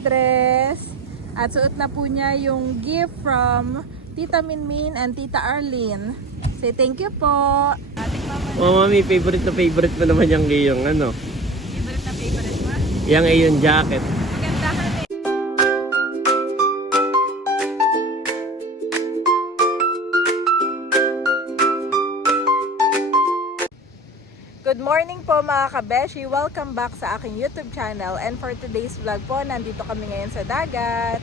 Andres. At suot na po niya yung gift from Tita Minmin and Tita Arlene. Say thank you po. Oh, mami, favorite na favorite mo naman yung iyong ano. Favorite na favorite mo? Yung iyong jacket. Good morning po mga kabeshi! Welcome back sa aking YouTube channel and for today's vlog po, nandito kami ngayon sa dagat.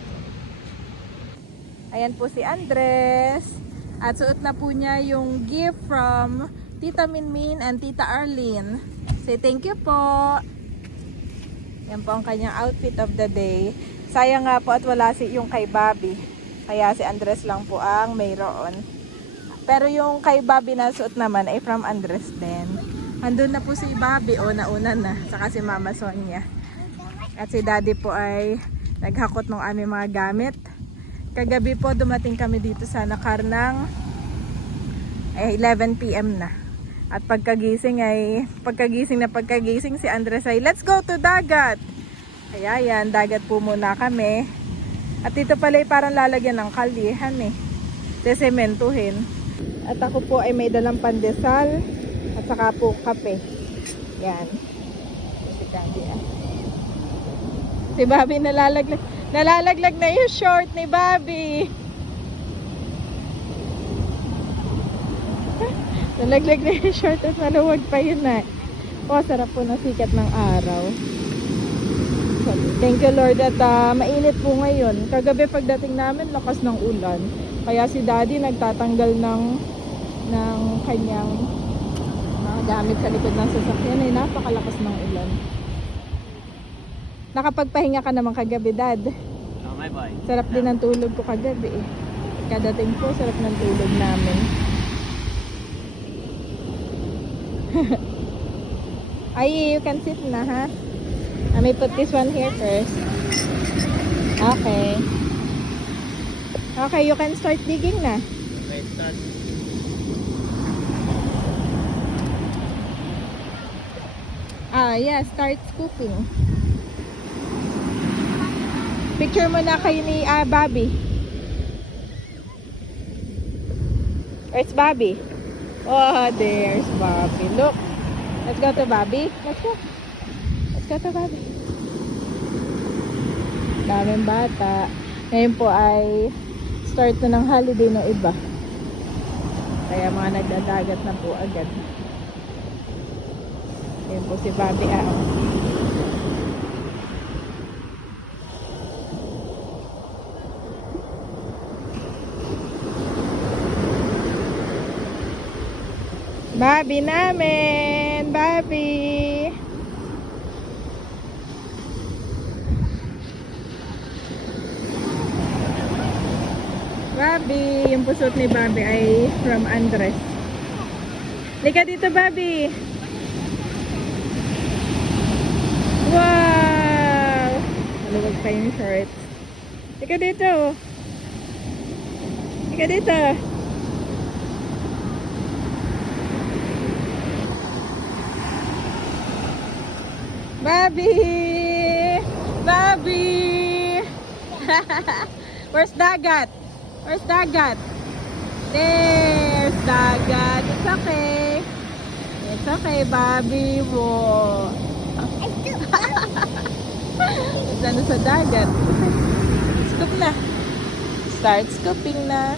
Ayan po si Andres. At suot na po niya yung gift from Tita Minmin and Tita Arlene. Say thank you po! Yan po ang kanyang outfit of the day. Sayang nga po at wala si yung kay Bobby. Kaya si Andres lang po ang mayroon. Pero yung kay Bobby na suot naman ay from Andres din. Andun na po si Bobby o nauna na. Saka si Mama Sonia. At si Daddy po ay naghakot ng aming mga gamit. Kagabi po dumating kami dito sa Nakar eh, 11pm na. At pagkagising ay, pagkagising na pagkagising si Andres ay, let's go to dagat! Kaya yan, dagat po muna kami. At dito pala ay parang lalagyan ng kalyehan eh. Sesementuhin. At ako po ay may dalang pandesal at saka po kape. Yan. Si Daddy ah. Si Bobby nalalaglag. Nalalaglag na yung short ni Bobby. Nalaglag na yung short at maluwag pa yun na. Oh, sarap po ng sikat ng araw. Thank you Lord at ah, mainit po ngayon. Kagabi pagdating namin, lakas ng ulan. Kaya si Daddy nagtatanggal ng ng kanyang mga gamit sa likod ng sasakyan ay napakalakas ng ulan. Nakapagpahinga ka naman kagabi, Dad. Oh, my boy. Sarap din ang tulog ko kagabi eh. Kadating po, sarap ng tulog namin. Ay, you can sit na ha. Let me put this one here first. Okay. Okay, you can start digging na. Wait, start. Ah, yeah, start scooping. Picture mo na kayo ni ah, Bobby. Where's Bobby? Oh, there's Bobby. Look. Let's go to Bobby. Let's go. Let's go to Bobby. Daming bata. Ngayon po ay start na ng holiday ng iba. Kaya mga nagdadagat na po agad. Ayan po si Bobby ah. Bobby namin! Bobby! Bobby! Yung pusot ni Bobby ay from Andres. Lika dito, Bobby! Wow! Maluwag pa yung shorts. Lika dito! Lika dito! Bobby! Bobby! Where's Dagat? Where's Dagat? There's Dagat. It's okay. It's okay, Bobby. Wo. Sana sa dagat. Scoop na. Start scooping na.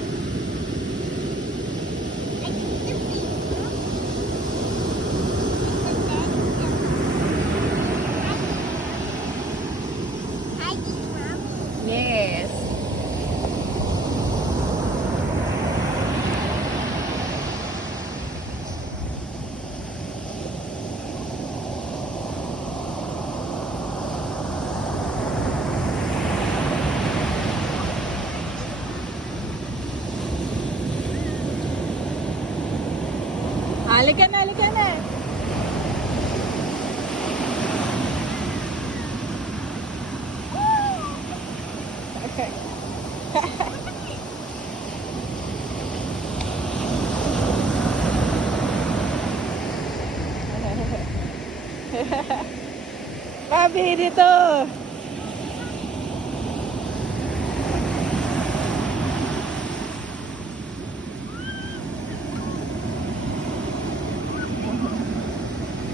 Yes. Papi dito.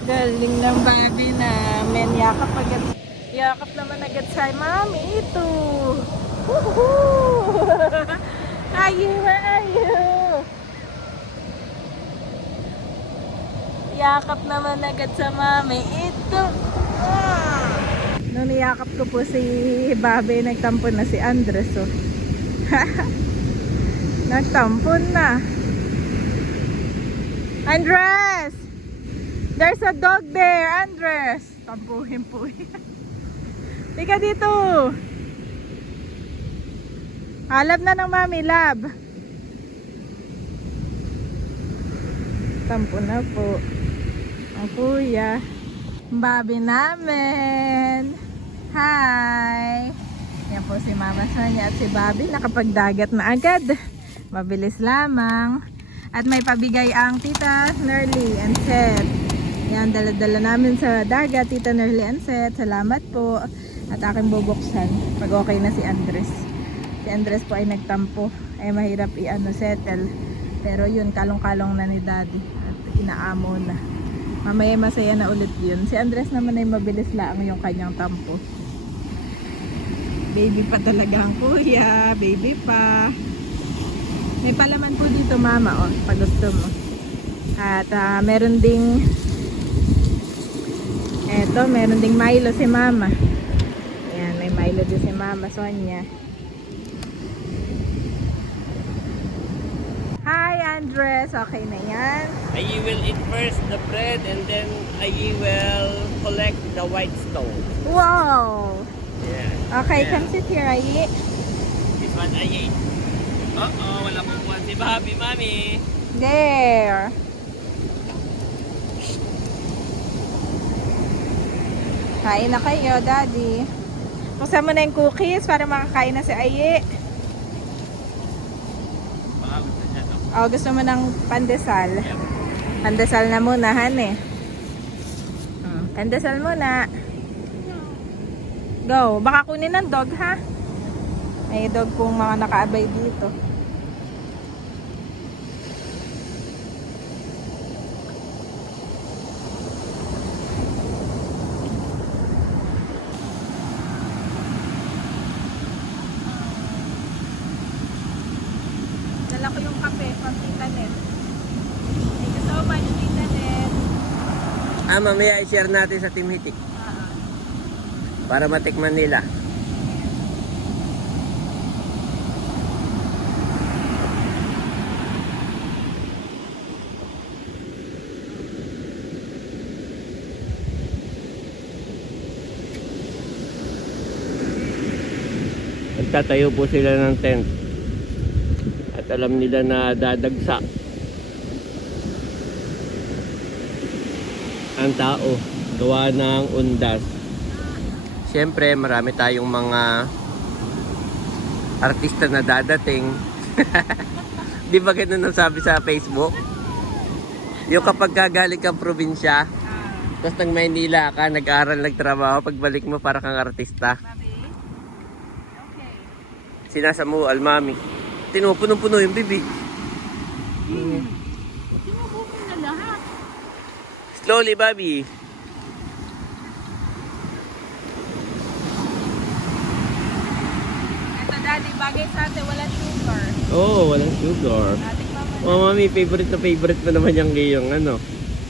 Galing ng baby namin. Yakap agad. Yakap naman agad sa mami. Ito. Woohoo! Ayo, ayo. Yakap naman agad sa mami. Ito. Ah! Nung niyakap ko po si Bobby, nagtampon na si Andres. Oh. nagtampon na. Andres! There's a dog there, Andres. Tampuhin po yan. Tika dito. Halab na ng mami, lab. Tampo na po. Ang kuya. Babi namin. Hi! Yan po si Mama Sonia at si Bobby nakapagdagat na agad. Mabilis lamang. At may pabigay ang Tita Nerly and Seth. Yan, dala-dala namin sa dagat, Tita Nerly and Seth. Salamat po. At aking bubuksan pag okay na si Andres. Si Andres po ay nagtampo. Ay mahirap i-ano settle. Pero yun, kalong-kalong na ni Daddy. At inaamo na. Mamaya masaya na ulit yun. Si Andres naman ay mabilis lang yung kanyang tampo. Baby pa talaga ang kuya. Baby pa. May palaman po dito mama oh, pag gusto mo. At ah, meron ding eto, meron ding Milo si mama. Ayan, may Milo din si mama, Sonia. Hi Andres, okay na yan. I will eat first the bread and then I will collect the white stone. Wow! Yeah. Okay, Yeah. come sit here, Ayi. This one I ate. Uh-oh, wala pong buwan si Bobby, Mami. There. Kain na kayo, Daddy. Buksan mo na yung cookies para makakain na si Ayi. Baka gusto niya, no? O, gusto mo ng pandesal. Pandesal na muna, han eh. Hmm, Pandesal muna. Go. Baka kunin ng dog, ha? May dog kung mga nakaabay dito. Dala ko yung kape from Tita Net. Thank you so much, Tita Net. Ah, mamaya i-share natin sa Team Hitik para matikman nila. Nagtatayo po sila ng tent. At alam nila na dadagsa ang tao gawa ng undas. Siyempre, marami tayong mga artista na dadating. Di ba ganun ang sabi sa Facebook? Yung kapag gagaling kang probinsya, tapos nang Maynila ka, nag-aral, nagtrabaho, pagbalik mo para kang artista. Sinasamo, almami. Tinupunong-puno yung bibi. Sinubukin na lahat. Slowly, Bobby. Ito, Daddy, bagay sa atin, wala sugar. Oo, oh, walang sugar. Ating mama, Oh, mami, favorite na favorite mo naman yung ngayong ano.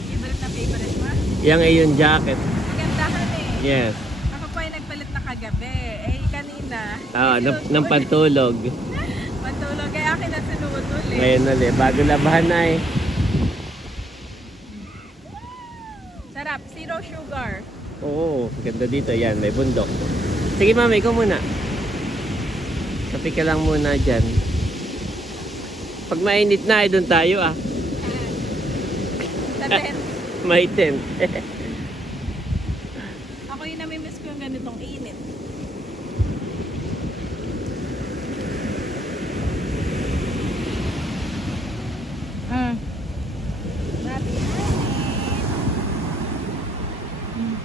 favorite na favorite mo? Yung ngayong jacket. Magandahan eh. Yes. Ako po ay nagpalit na kagabi. Eh, kanina. Ah, ng, ng pantulog. Pantulog. Kaya akin na sinuot ulit. Ngayon ulit, bago labahan na eh. Sarap. Zero sugar. Oo, ganda dito. Yan, may bundok. Sige mami, ikaw muna. Kape ka lang muna dyan. Pag mainit na, eh, doon tayo ah. Sa tent. May tent. Ako yung namimiss ko yung ganitong init. Mm. Babi, honey. Mm.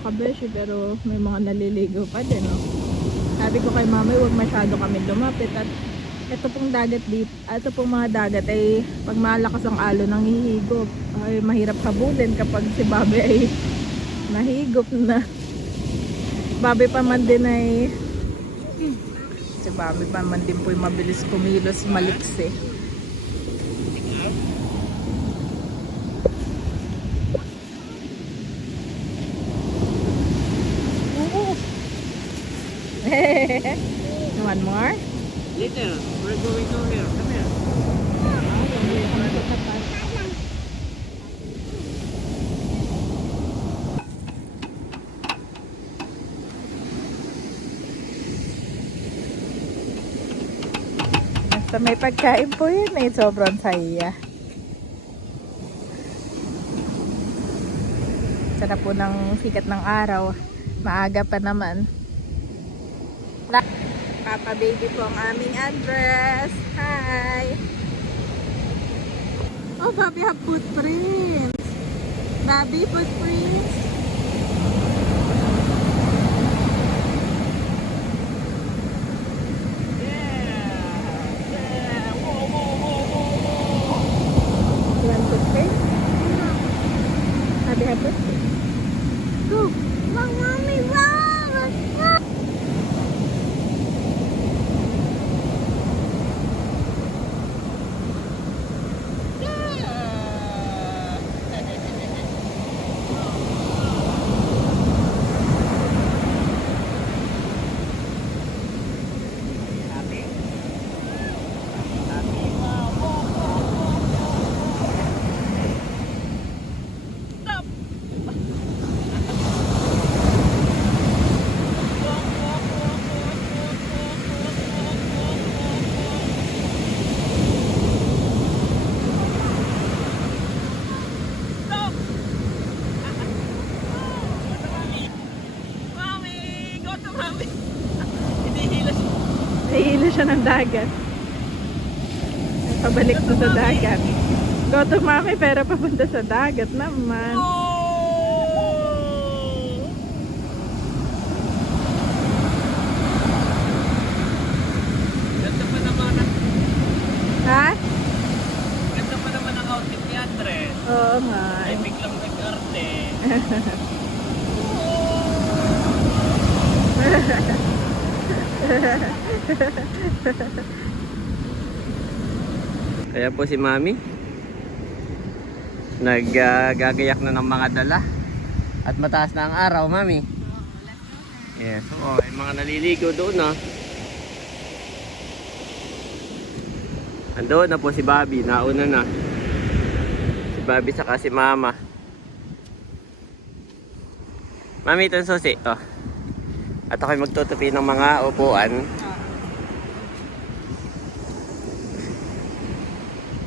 Mga pero may mga naliligo pa din. Oh. Sabi ko kay mama, huwag masyado kami lumapit at ito pong dagat dito, ito pong mga dagat ay pag malakas ang alo ng hihigop, ay mahirap habulin kapag si Bobby ay nahigop na. Bobby pa man din ay si Bobby pa man din po ay mabilis kumilos, maliksi. One more? Later, we're going over here. Come here. Basta may pagkain po yun eh. Sobrang saya. Sarap po ng sikat ng araw. Maaga pa naman. Papa baby po ang aming address. Hi! Oh, Bobby have footprints. Bobby footprints. You want footprint? Bobby have footprints. Go! Mommy, run! Mami! Go to mami! Hinihila siya. Nahihilo siya ng dagat. Pabalik to sa dagat. Go to mami pero papunta sa dagat naman. Ganda pa naman ang, Ha? ganda pa naman ang outfit ni Andres. Oo nga. Ay, biglang nag-arte. Kaya po si Mami naggagayak na ng mga dala at mataas na ang araw, Mami. Yes, oo, yung mga naliligo doon na. Andoon na po si Bobby, nauna na. Si Bobby saka si Mama. Mami, ito ang susi. Oh. At ako'y magtutupi ng mga upuan.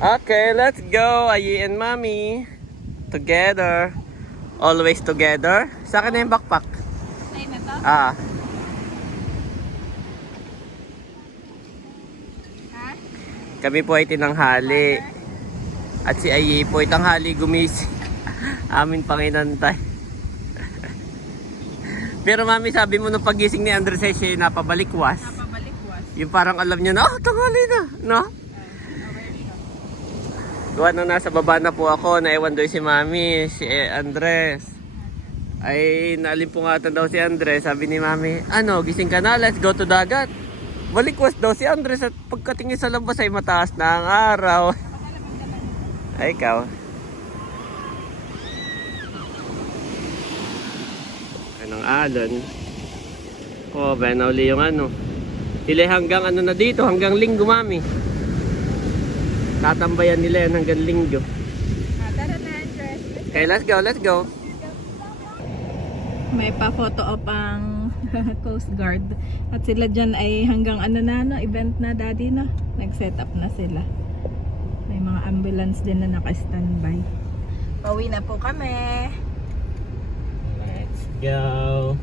Okay, let's go. Ayi and Mami. Together. Always together. Sa akin na yung backpack. Ay na to? Ah. Ha? Kami po ay tinanghali. At si Ayi po ay tanghali gumising. Amin pang inantay. Pero mami, sabi mo nung pagising ni Andres ay siya napabalikwas. Napabalikwas. Yung parang alam niya na, oh, tanghali na, no? Gawa nung nasa baba na po ako, naiwan doon si mami, si eh, Andres. Ay, naalimpungatan daw si Andres. Sabi ni mami, ano, gising ka na, let's go to dagat. Balikwas daw si Andres at pagkatingin sa labas ay mataas na ang araw. Ay, ikaw. Anong alon? Oh, ba na uli yung ano. Sila hanggang ano na dito, hanggang linggo mami. Tatambayan nila yan hanggang linggo. Ah. Okay, let's go, let's go. May pa-photo op ang Coast Guard. At sila dyan ay hanggang ano na, no, event na daddy, no? Nag-set up na sila. May mga ambulance din na naka-standby. Pauwi na po kami. Let's go.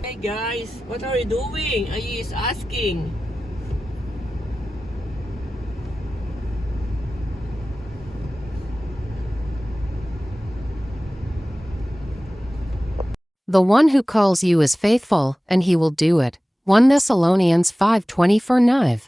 Hey guys, what are you doing? Ayi is asking. The one who calls you is faithful, and he will do it. 1 Thessalonians 5:24 9.